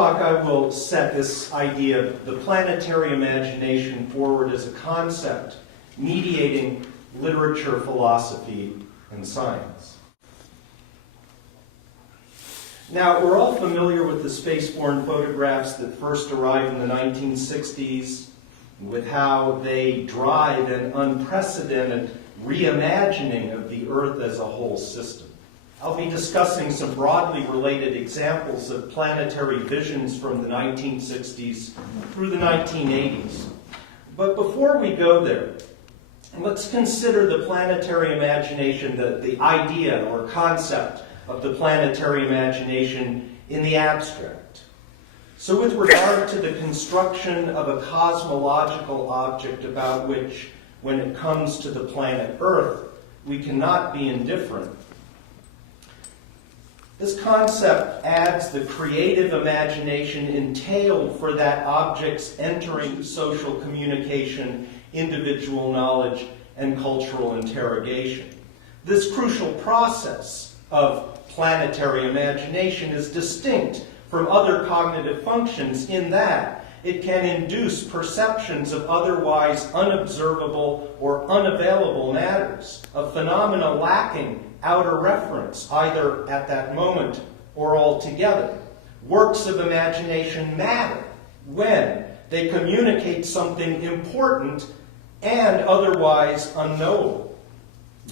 talk, I will set this idea of the planetary imagination forward as a concept mediating literature, philosophy, and science. Now, we're all familiar with the spaceborne photographs that first arrived in the 1960s, with how they drive an unprecedented reimagining of the Earth as a whole system. I'll be discussing some broadly related examples of planetary visions from the 1960s through the 1980s. But before we go there, let's consider the planetary imagination, the idea or concept of the planetary imagination in the abstract. So with regard to the construction of a cosmological object about which, when it comes to the planet Earth, we cannot be indifferent, this concept adds the creative imagination entailed for that object's entering social communication, individual knowledge, and cultural interrogation. This crucial process of planetary imagination is distinct from other cognitive functions in that it can induce perceptions of otherwise unobservable or unavailable matters, of phenomena lacking outer reference, either at that moment or altogether. Works of imagination matter when they communicate something important and otherwise unknowable,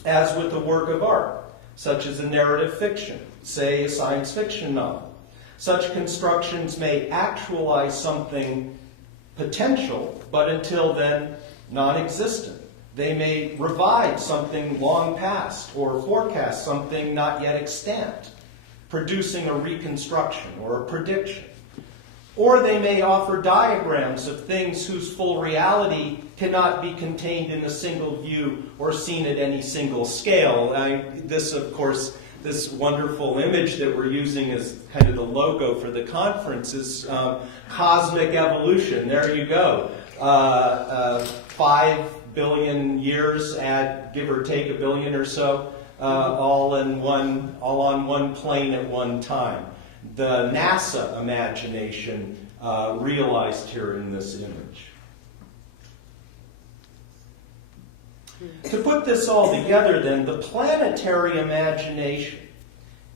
as with a work of art, such as a narrative fiction, say a science fiction novel. Such constructions may actualize something potential, but until then, non-existent. They may revive something long past or forecast something not yet extant, producing a reconstruction or a prediction. Or they may offer diagrams of things whose full reality cannot be contained in a single view or seen at any single scale. This, of course, this wonderful image that we're using as kind of the logo for the conference is cosmic evolution. There you go. 5 billion years, add give or take a billion or so, all on one plane at one time. The NASA imagination realized here in this image. To put this all together then, the planetary imagination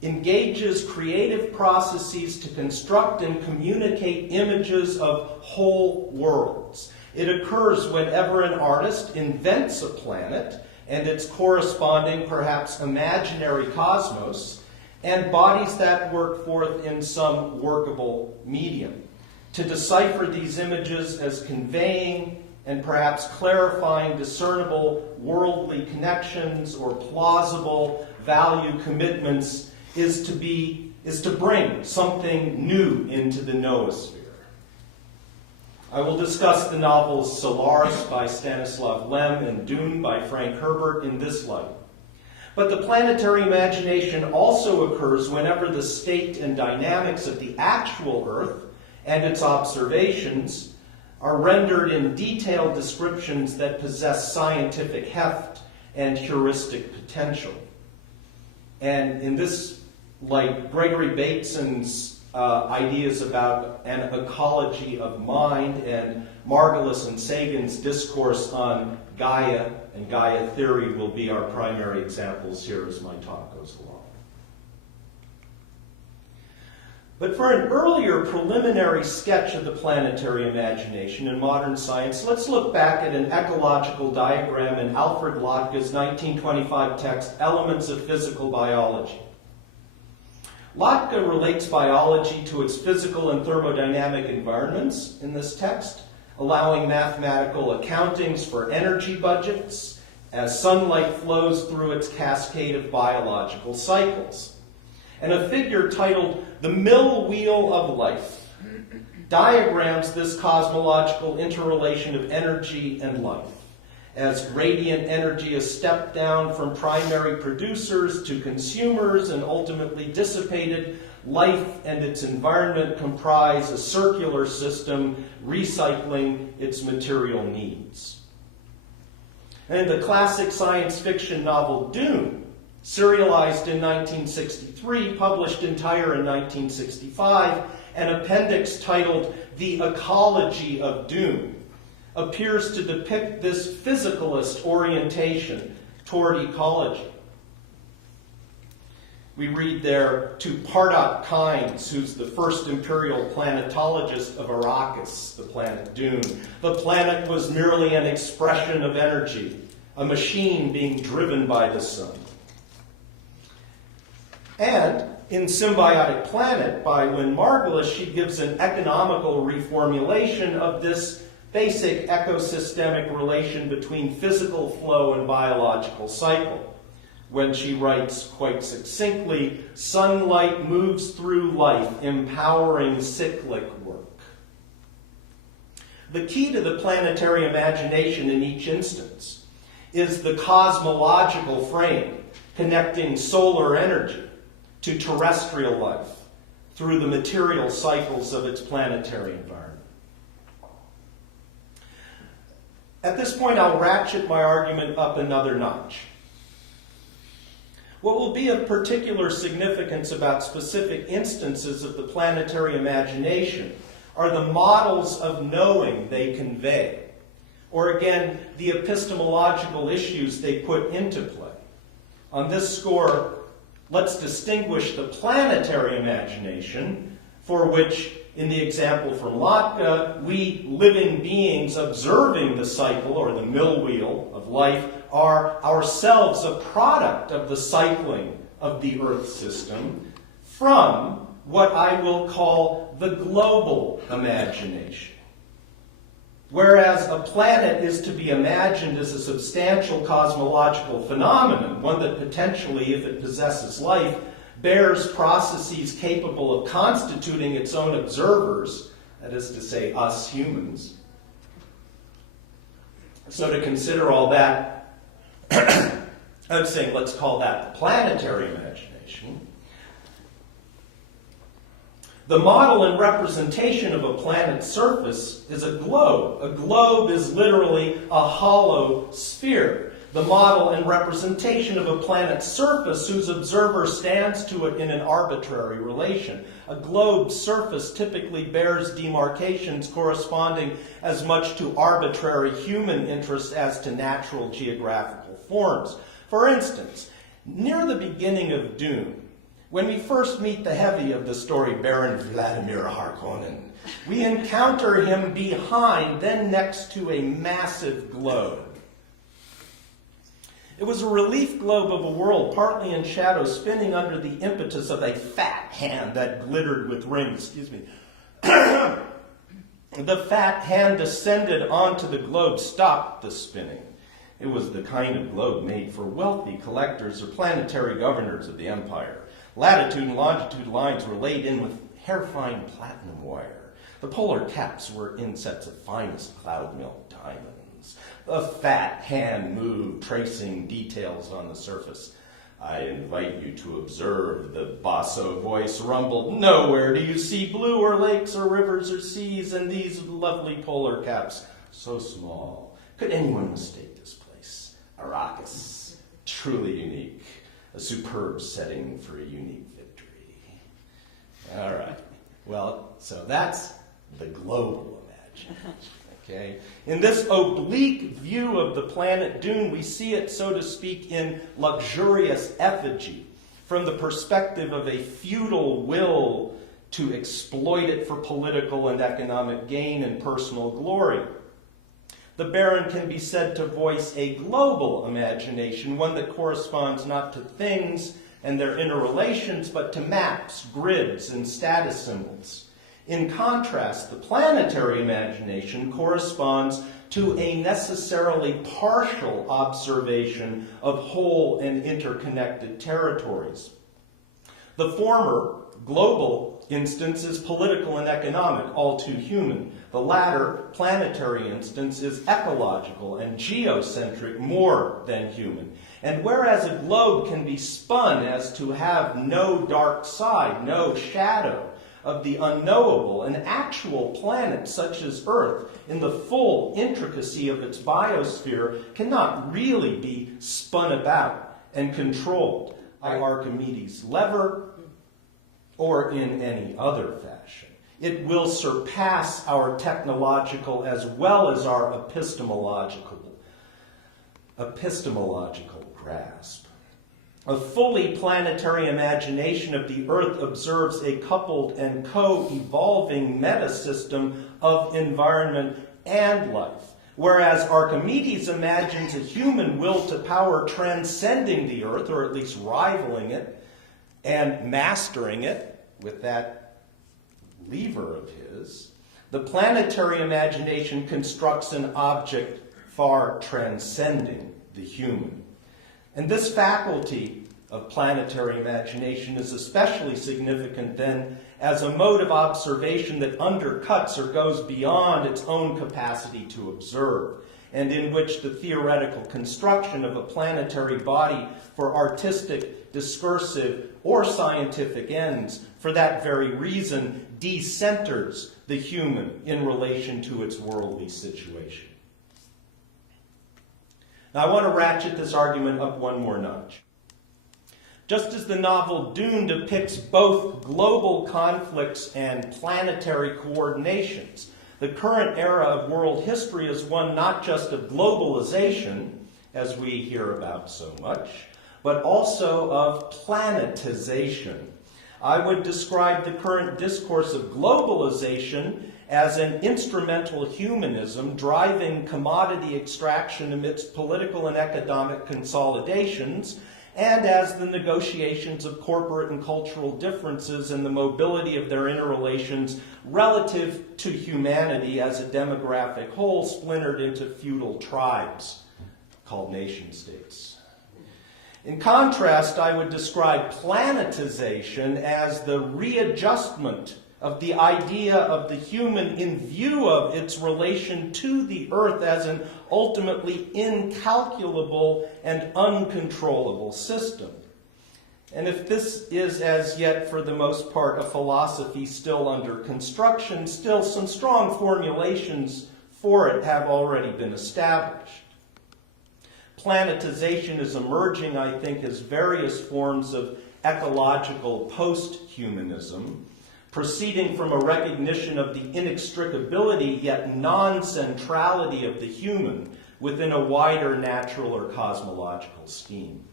engages creative processes to construct and communicate images of whole worlds. It occurs whenever an artist invents a planet and its corresponding, perhaps imaginary cosmos, and bodies that work forth in some workable medium. To decipher these images as conveying and perhaps clarifying discernible worldly connections or plausible value commitments is to bring something new into the noosphere. I will discuss the novels Solaris by Stanislav Lem and Dune by Frank Herbert in this light. But the planetary imagination also occurs whenever the state and dynamics of the actual Earth and its observations are rendered in detailed descriptions that possess scientific heft and heuristic potential. And in this light, Gregory Bateson's ideas about an ecology of mind and Margulis and Sagan's discourse on Gaia and Gaia theory will be our primary examples here as my talk goes along. But for an earlier preliminary sketch of the planetary imagination in modern science, let's look back at an ecological diagram in Alfred Lotke's 1925 text, Elements of Physical Biology. Lotke relates biology to its physical and thermodynamic environments in this text, allowing mathematical accountings for energy budgets as sunlight flows through its cascade of biological cycles. And a figure titled The Mill Wheel of Life diagrams this cosmological interrelation of energy and life. As radiant energy is stepped down from primary producers to consumers and ultimately dissipated, life and its environment comprise a circular system recycling its material needs. And in the classic science fiction novel Dune, serialized in 1963, published entire in 1965, an appendix titled The Ecology of Doom appears to depict this physicalist orientation toward ecology. We read there, to Pardot Kynes, who's the first imperial planetologist of Arrakis, the planet Dune, the planet was merely an expression of energy, a machine being driven by the sun. And in Symbiotic Planet by Lynn Margulis, she gives an economical reformulation of this basic ecosystemic relation between physical flow and biological cycle, when she writes quite succinctly, sunlight moves through life, empowering cyclic work. The key to the planetary imagination in each instance is the cosmological frame connecting solar energy to terrestrial life through the material cycles of its planetary environment. At this point, I'll ratchet my argument up another notch. What will be of particular significance about specific instances of the planetary imagination are the models of knowing they convey, or again, the epistemological issues they put into play. On this score, let's distinguish the planetary imagination, for which, in the example from Lotka, we living beings observing the cycle or the mill wheel of life are ourselves a product of the cycling of the Earth system, from what I will call the global imagination. Whereas a planet is to be imagined as a substantial cosmological phenomenon, one that potentially, if it possesses life, bears processes capable of constituting its own observers, that is to say, us humans. So to consider all that, I'm saying let's call that the planetary imagination. The model and representation of a planet's surface is a globe. A globe is literally a hollow sphere. The model and representation of a planet's surface whose observer stands to it in an arbitrary relation. A globe's surface typically bears demarcations corresponding as much to arbitrary human interests as to natural geographical forms. For instance, near the beginning of Dune, when we first meet the heavy of the story, Baron Vladimir Harkonnen, we encounter him behind, then next to a massive globe. It was a relief globe of a world, partly in shadow, spinning under the impetus of a fat hand that glittered with rings. The fat hand descended onto the globe, stopped the spinning. It was the kind of globe made for wealthy collectors or planetary governors of the empire. Latitude and longitude lines were laid in with hair-fine platinum wire. The polar caps were insets of finest cloud-milk diamonds. The fat hand moved, tracing details on the surface. I invite you to observe, the basso voice rumbled. Nowhere do you see blue or lakes or rivers or seas, and these lovely polar caps, so small. Could anyone mistake this place? Arrakis, truly unique. A superb setting for a unique victory. All right. Well, so that's the global imagination. Okay. In this oblique view of the planet Dune, we see it, so to speak, in luxurious effigy, from the perspective of a feudal will to exploit it for political and economic gain and personal glory. The Baron can be said to voice a global imagination, one that corresponds not to things and their interrelations, but to maps, grids, and status symbols. In contrast, the planetary imagination corresponds to a necessarily partial observation of whole and interconnected territories. The former, global instance is political and economic, all too human. The latter, planetary instance, is ecological and geocentric, more than human. And whereas a globe can be spun as to have no dark side, no shadow of the unknowable, an actual planet such as Earth, in the full intricacy of its biosphere, cannot really be spun about and controlled by Archimedes' lever or in any other fashion. It will surpass our technological as well as our epistemological grasp. A fully planetary imagination of the Earth observes a coupled and co-evolving meta-system of environment and life, whereas Archimedes imagines a human will to power transcending the Earth, or at least rivaling it, and mastering it with that lever of his. The planetary imagination constructs an object far transcending the human. And this faculty of planetary imagination is especially significant then as a mode of observation that undercuts or goes beyond its own capacity to observe, and in which the theoretical construction of a planetary body for artistic, discursive, or scientific ends, for that very reason, decenters the human in relation to its worldly situation. Now, I want to ratchet this argument up one more notch. Just as the novel Dune depicts both global conflicts and planetary coordinations, the current era of world history is one not just of globalization, as we hear about so much, but also of planetization. I would describe the current discourse of globalization as an instrumental humanism driving commodity extraction amidst political and economic consolidations, and as the negotiations of corporate and cultural differences and the mobility of their interrelations relative to humanity as a demographic whole splintered into feudal tribes called nation-states. In contrast, I would describe planetization as the readjustment of the idea of the human in view of its relation to the earth as an ultimately incalculable and uncontrollable system. And if this is as yet, for the most part, a philosophy still under construction, still some strong formulations for it have already been established. Planetization is emerging, I think, as various forms of ecological post-humanism, proceeding from a recognition of the inextricability yet non-centrality of the human within a wider natural or cosmological scheme.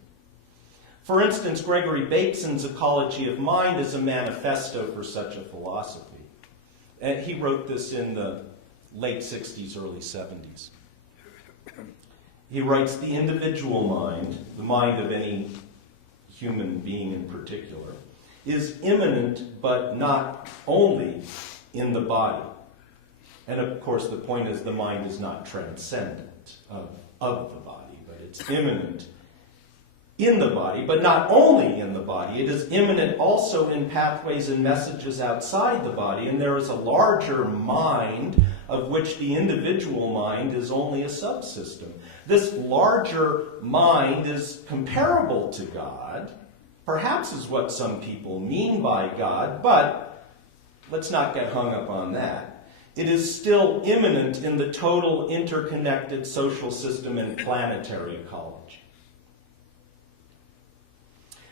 For instance, Gregory Bateson's Ecology of Mind is a manifesto for such a philosophy. And he wrote this in the late 60s, early 70s. He writes, the individual mind, the mind of any human being in particular, is immanent but not only in the body. And of course the point is the mind is not transcendent of the body, but it's immanent in the body, but not only in the body. It is immanent also in pathways and messages outside the body, and there is a larger mind of which the individual mind is only a subsystem. This larger mind is comparable to God, perhaps is what some people mean by God, but let's not get hung up on that. It is still immanent in the total interconnected social system and planetary ecology.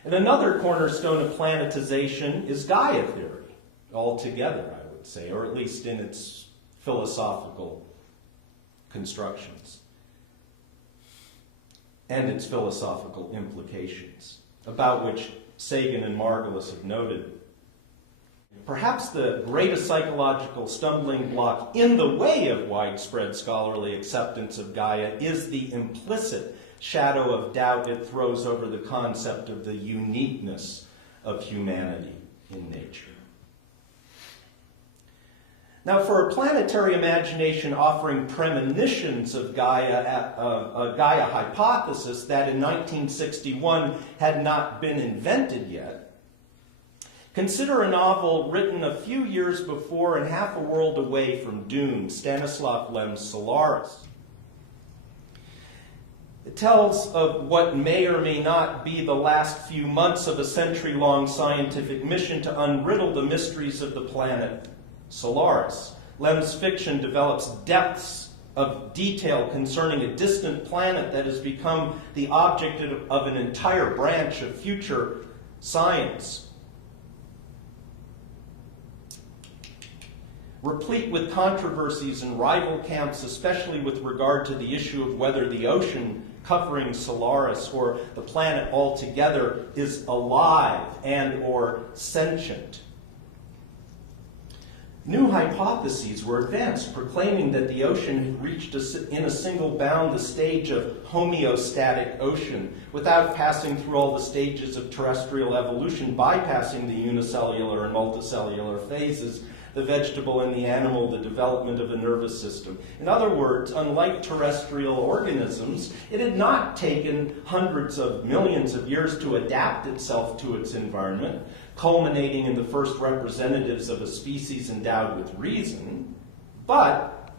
And another cornerstone of planetization is Gaia theory, altogether, I would say, or at least in its philosophical constructions and its philosophical implications, about which Sagan and Margulis have noted. Perhaps the greatest psychological stumbling block in the way of widespread scholarly acceptance of Gaia is the implicit shadow of doubt it throws over the concept of the uniqueness of humanity in nature. Now, for a planetary imagination offering premonitions of Gaia, a Gaia hypothesis that in 1961 had not been invented yet, consider a novel written a few years before and half a world away from Dune, Stanislav Lem's Solaris. It tells of what may or may not be the last few months of a century-long scientific mission to unriddle the mysteries of the planet Solaris. Lem's fiction develops depths of detail concerning a distant planet that has become the object of an entire branch of future science. replete with controversies and rival camps, especially with regard to the issue of whether the ocean covering Solaris or the planet altogether is alive and or sentient. New hypotheses were advanced, proclaiming that the ocean had reached in a single bound the stage of homeostatic ocean without passing through all the stages of terrestrial evolution, bypassing the unicellular and multicellular phases, the vegetable and the animal, the development of a nervous system. In other words, unlike terrestrial organisms, it had not taken hundreds of millions of years to adapt itself to its environment, culminating in the first representatives of a species endowed with reason, but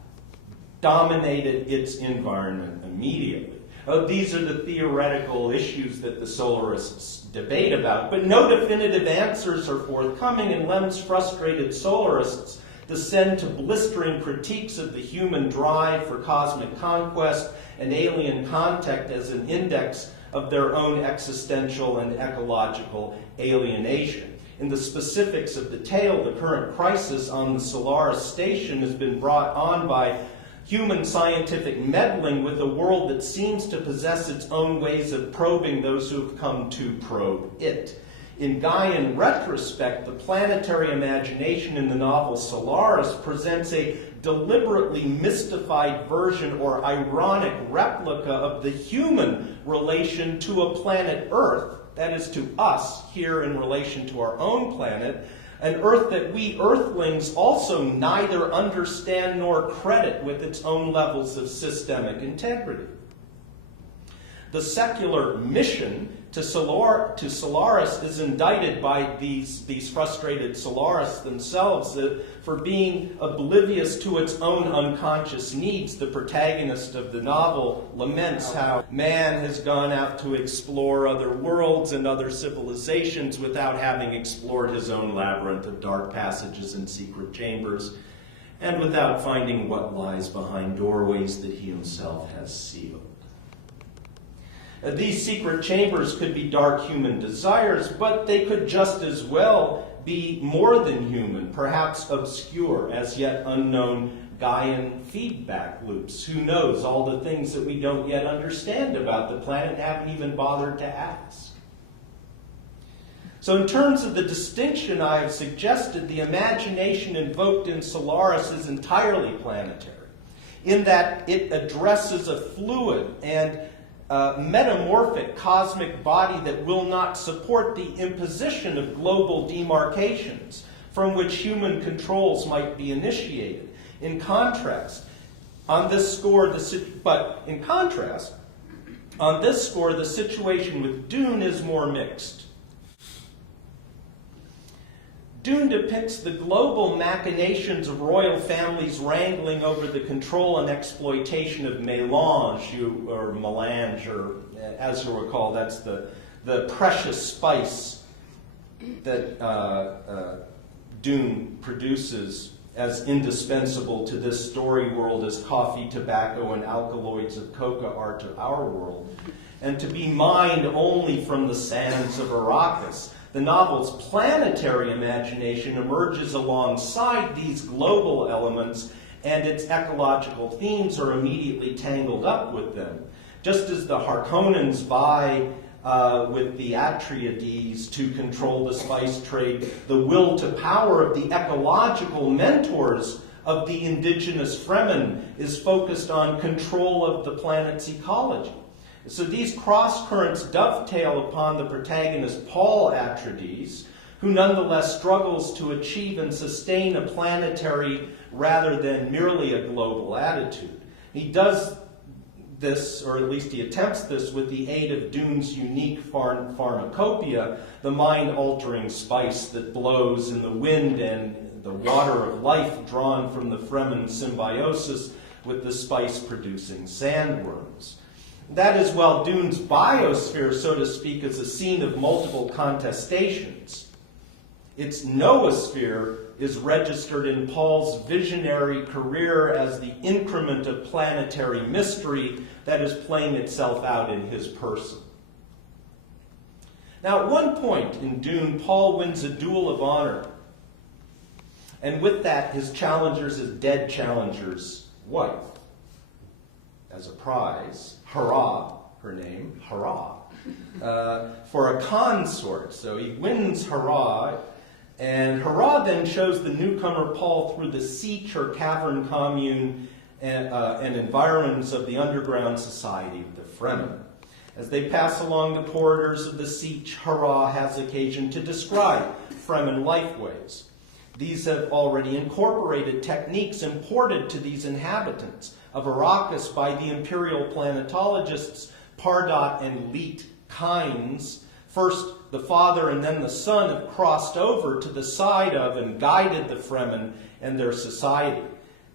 dominated its environment immediately. These are the theoretical issues that the solarists debate about, but no definitive answers are forthcoming, and Lem's frustrated solarists descend to blistering critiques of the human drive for cosmic conquest and alien contact as an index of their own existential and ecological alienation. In the specifics of the tale, the current crisis on the Solaris station has been brought on by human scientific meddling with a world that seems to possess its own ways of probing those who have come to probe it. In Gaian retrospect, the planetary imagination in the novel Solaris presents a deliberately mystified version or ironic replica of the human relation to a planet Earth, that is to us here in relation to our own planet, an Earth that we Earthlings also neither understand nor credit with its own levels of systemic integrity. The secular mission to Solaris is indicted by these frustrated Solarists themselves for being oblivious to its own unconscious needs. The protagonist of the novel laments how man has gone out to explore other worlds and other civilizations without having explored his own labyrinth of dark passages and secret chambers, and without finding what lies behind doorways that he himself has sealed. These secret chambers could be dark human desires, but they could just as well be more than human, perhaps obscure, as yet unknown Gaian feedback loops. Who knows, all the things that we don't yet understand about the planet and haven't even bothered to ask. So in terms of the distinction I have suggested, the imagination invoked in Solaris is entirely planetary, in that it addresses a fluid and metamorphic cosmic body that will not support the imposition of global demarcations from which human controls might be initiated. In contrast, on this score, the situation with Dune is more mixed. Dune depicts the global machinations of royal families wrangling over the control and exploitation of melange, or as you recall, that's the precious spice that Dune produces as indispensable to this story world as coffee, tobacco, and alkaloids of coca are to our world, and to be mined only from the sands of Arrakis. The novel's planetary imagination emerges alongside these global elements, and its ecological themes are immediately tangled up with them. Just as the Harkonnens vie with the Atreides to control the spice trade, the will to power of the ecological mentors of the indigenous Fremen is focused on control of the planet's ecology. So these cross-currents dovetail upon the protagonist Paul Atreides, who nonetheless struggles to achieve and sustain a planetary rather than merely a global attitude. He does this, or at least he attempts this, with the aid of Dune's unique pharmacopoeia, the mind-altering spice that blows in the wind and the water of life drawn from the Fremen symbiosis with the spice-producing sandworms. That is, while Dune's biosphere, so to speak, is a scene of multiple contestations, its noosphere is registered in Paul's visionary career as the increment of planetary mystery that is playing itself out in his person. Now, at one point in Dune, Paul wins a duel of honor and with that, his challengers, his dead challenger's wife. As a prize, hurrah, her name, hurrah, for a consort. So he wins hurrah, and hurrah then shows the newcomer Paul through the siege or cavern commune and environs of the underground society of the Fremen. As they pass along the corridors of the siege, hurrah has occasion to describe Fremen lifeways. These have already incorporated techniques imported to these inhabitants of Arrakis by the imperial planetologists Pardot and Leet Kynes. First, the father and then the son have crossed over to the side of and guided the Fremen and their society,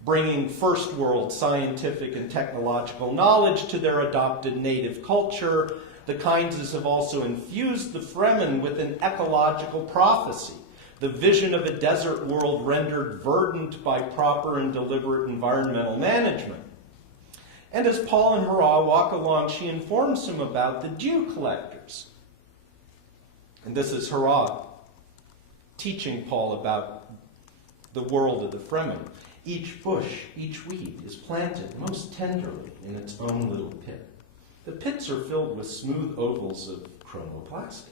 bringing first world scientific and technological knowledge to their adopted native culture. The Kyneses have also infused the Fremen with an ecological prophecy, the vision of a desert world rendered verdant by proper and deliberate environmental management. And as Paul and Hurrah walk along, she informs him about the dew collectors. And this is Hurrah teaching Paul about the world of the Fremen. Each bush, each weed is planted most tenderly in its own little pit. The pits are filled with smooth ovals of chromoplastic.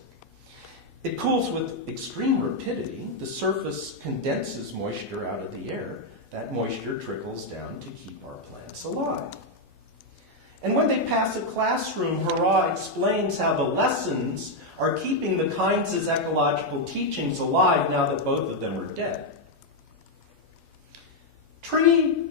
It cools with extreme rapidity. The surface condenses moisture out of the air. That moisture trickles down to keep our plants alive. And when they pass a classroom, Hurrah explains how the lessons are keeping the Kynes' ecological teachings alive now that both of them are dead. Tree,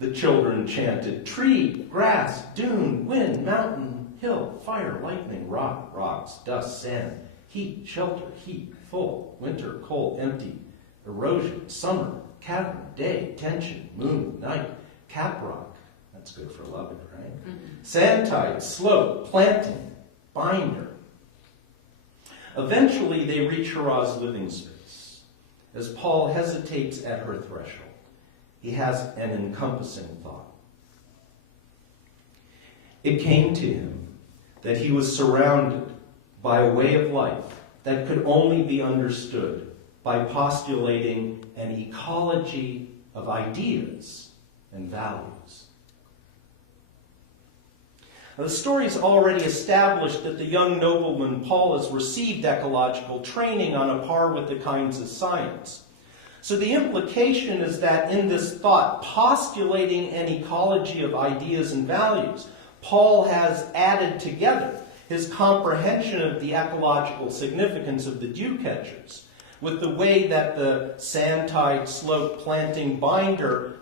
the children chanted. Tree, grass, dune, wind, mountain, hill, fire, lightning, rock, rocks, dust, sand, heat, shelter, heat, full, winter, cold, empty, erosion, summer, cavern, day, tension, moon, night, caprock. That's good for loving, right? Mm-hmm. Sand tide, slope, planting, binder. Eventually, they reach Hurrah's living space. As Paul hesitates at her threshold, he has an encompassing thought. It came to him that he was surrounded by a way of life that could only be understood by postulating an ecology of ideas and values. Now, the story's already established that the young nobleman Paul has received ecological training on a par with the kinds of science. So the implication is that in this thought, postulating an ecology of ideas and values, Paul has added together his comprehension of the ecological significance of the dew catchers with the way that the sand tide, slope, planting, binder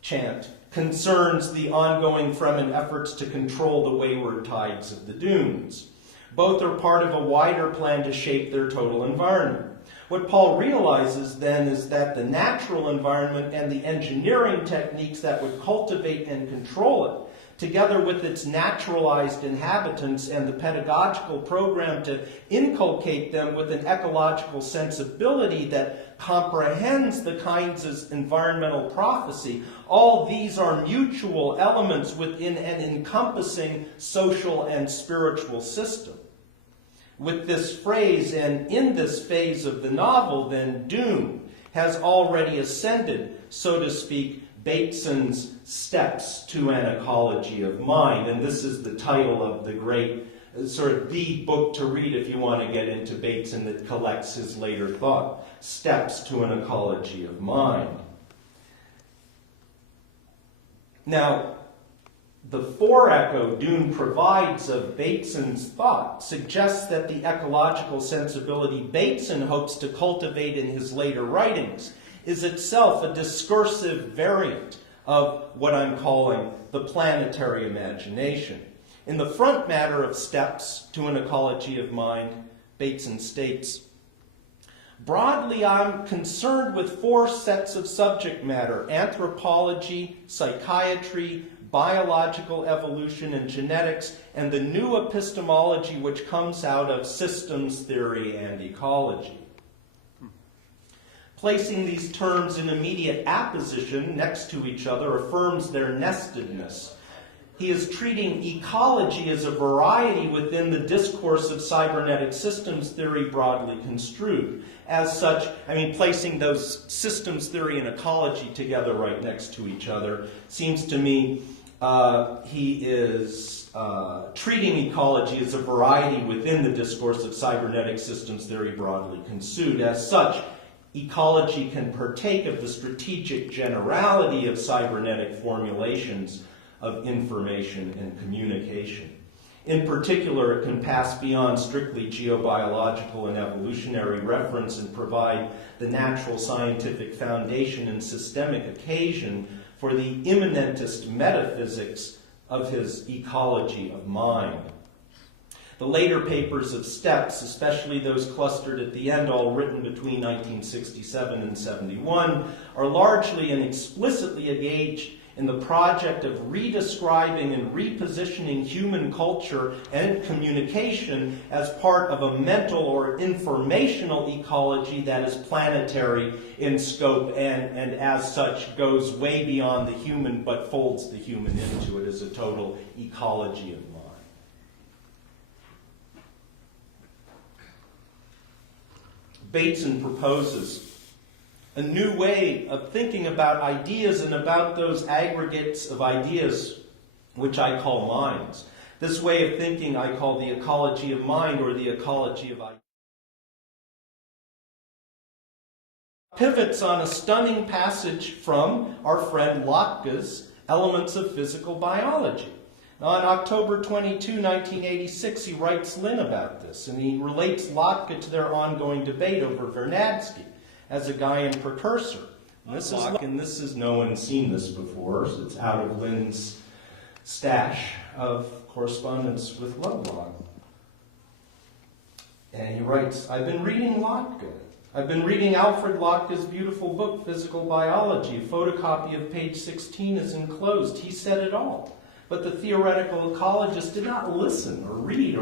chant concerns the ongoing Fremen efforts to control the wayward tides of the dunes. Both are part of a wider plan to shape their total environment. What Paul realizes then is that the natural environment and the engineering techniques that would cultivate and control it, together with its naturalized inhabitants and the pedagogical program to inculcate them with an ecological sensibility that comprehends the kinds of environmental prophecy, all these are mutual elements within an encompassing social and spiritual system. With this phrase, and in this phase of the novel, then, doom has already ascended, so to speak, Bateson's Steps to an Ecology of Mind. And this is the title of the great, sort of the book to read if you want to get into Bateson that collects his later thought, Steps to an Ecology of Mind. Now, the forecho Dune provides of Bateson's thought suggests that the ecological sensibility Bateson hopes to cultivate in his later writings is itself a discursive variant of what I'm calling the planetary imagination. In the front matter of Steps to an Ecology of Mind, Bateson states, broadly, I'm concerned with 4 sets of subject matter: anthropology, psychiatry, biological evolution and genetics, and the new epistemology which comes out of systems theory and ecology. Placing these terms in immediate apposition next to each other affirms their nestedness. He is treating ecology as a variety within the discourse of cybernetic systems theory broadly construed. As such, placing those systems theory and ecology together right next to each other seems to me he is treating ecology as a variety within the discourse of cybernetic systems theory broadly construed. As such, ecology can partake of the strategic generality of cybernetic formulations of information and communication. In particular, it can pass beyond strictly geobiological and evolutionary reference and provide the natural scientific foundation and systemic occasion for the immanentist metaphysics of his ecology of mind. The later papers of Steps, especially those clustered at the end, all written between 1967 and 71, are largely and explicitly engaged in the project of redescribing and repositioning human culture and communication as part of a mental or informational ecology that is planetary in scope and as such goes way beyond the human but folds the human into it as a total ecology of mind. Bateson proposes a new way of thinking about ideas and about those aggregates of ideas which I call minds. This way of thinking I call the ecology of mind or the ecology of ideas. Pivots on a stunning passage from our friend Lotke's Elements of Physical Biology. Now, on October 22, 1986, he writes Lynn about this, and he relates Lotke to their ongoing debate over Vernadsky as a Gaian precursor. And this is no one's seen this before, so it's out of Lynn's stash of correspondence with Lovelock. And he writes, I've been reading Lotke. I've been reading Alfred Lotke's beautiful book, Physical Biology. A photocopy of page 16 is enclosed. He said it all. But the theoretical ecologists did not listen or read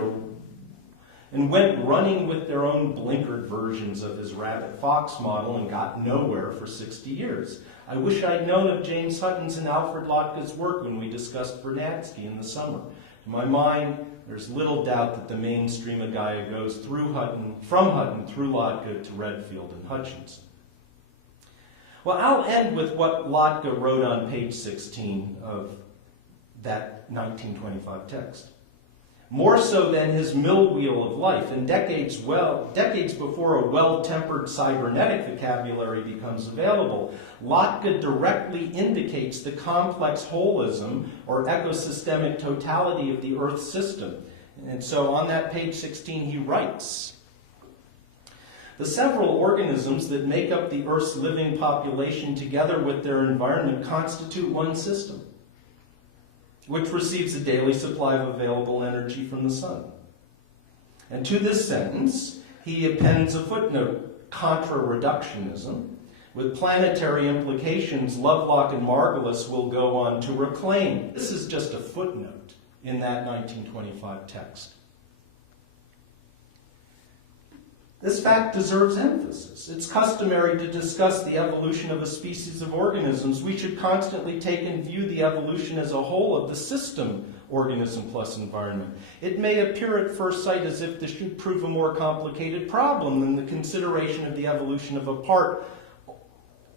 and went running with their own blinkered versions of his rabbit-fox model and got nowhere for 60 years. I wish I'd known of James Hutton's and Alfred Lotke's work when we discussed Vernadsky in the summer. To my mind, there's little doubt that the mainstream of Gaia goes from Hutton through Lotke to Redfield and Hutchinson. Well, I'll end with what Lotke wrote on page 16 of that 1925 text. More so than his mill wheel of life, and decades before a well-tempered cybernetic vocabulary becomes available, Lotke directly indicates the complex holism or ecosystemic totality of the Earth system. And so on that page 16 he writes, the several organisms that make up the Earth's living population together with their environment constitute one system, which receives a daily supply of available energy from the sun. And to this sentence, he appends a footnote, contra-reductionism, with planetary implications Lovelock and Margulis will go on to reclaim. This is just a footnote in that 1925 text. This fact deserves emphasis. It's customary to discuss the evolution of a species of organisms. We should constantly take in view the evolution as a whole of the system, organism plus environment. It may appear at first sight as if this should prove a more complicated problem than the consideration of the evolution of a part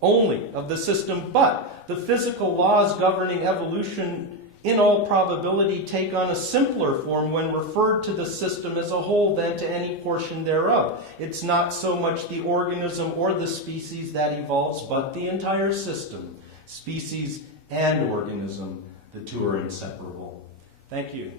only of the system, but the physical laws governing evolution in all probability take on a simpler form when referred to the system as a whole than to any portion thereof. It's not so much the organism or the species that evolves, but the entire system, species and organism. The two are inseparable. Thank you.